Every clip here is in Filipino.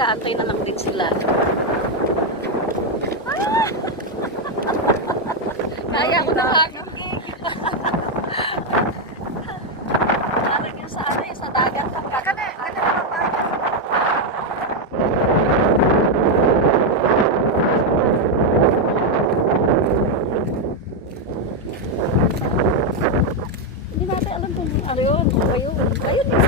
nag-aantay na lang din sila. Kaya ko na aking gig. Nalagyan sa ano eh, sa dagat. Hindi natin alam kung ano yun. Ayun. Ayun eh.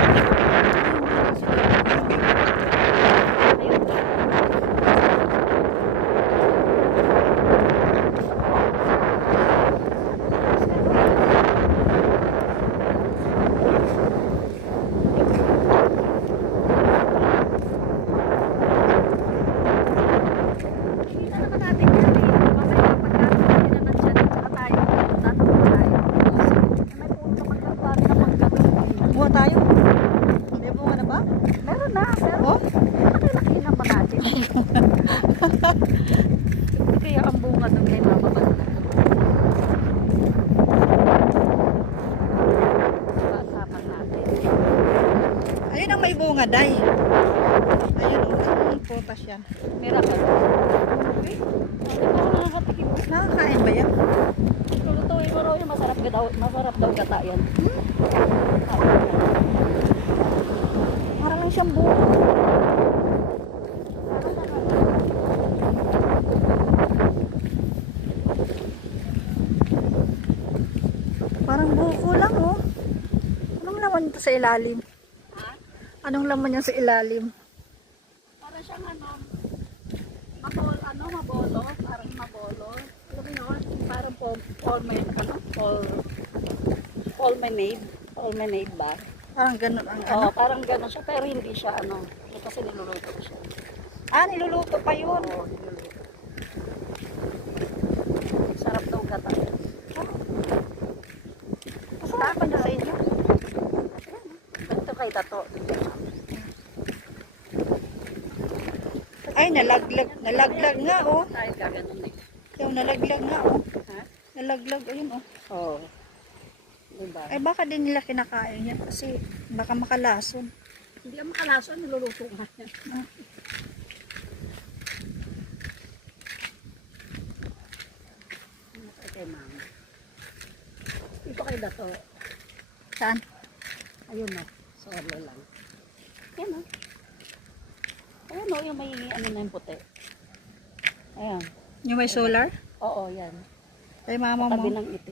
Buha tayo. May bunga na ba? Meron na, pero Oh? laki ng bagate. Kaya ang bunga doon kay Mama Banda. Pasapan natin. Ayun ang may bunga, day. Ayun, ang putas yan. Meron ka. Okay. Nakakatikim. Nakakain ba yan? Lulutuin mo raw yung masarap daw gata yan. Parang lang siyang bunga. Parang buko lang, oh. Anong laman ito sa ilalim? Ha? Anong laman yan sa ilalim? Para siyang mabolo, parang mabolo. Alam mo yun? Parang polmenade ba? Parang ganun ang Oo, parang gano'n siya, pero hindi siya kasi niluluto ko siya. Ah, niluluto pa yun. Oo, niluluto. Sarap daw gata. Masarap ba na sa inyo? Ito kay Tato. Ay, nalaglag nga, oh. Tayo gaganon eh. Yung nalaglag nga, oh. Ha? Nalaglag, ayun, oh. Oo. Diba? Ay, baka din nila kinakain yan kasi baka makalason. Hindi ang makalason, niluluto nga yan. Ito kay Mama. Ito kay Dato. Saan? Ayun o. Solo lang. Yan o. Ayan o, yung may na yung puti. Ayan. Yung may solar? Oo, yan. Kay mama mo. Tabi ng itim.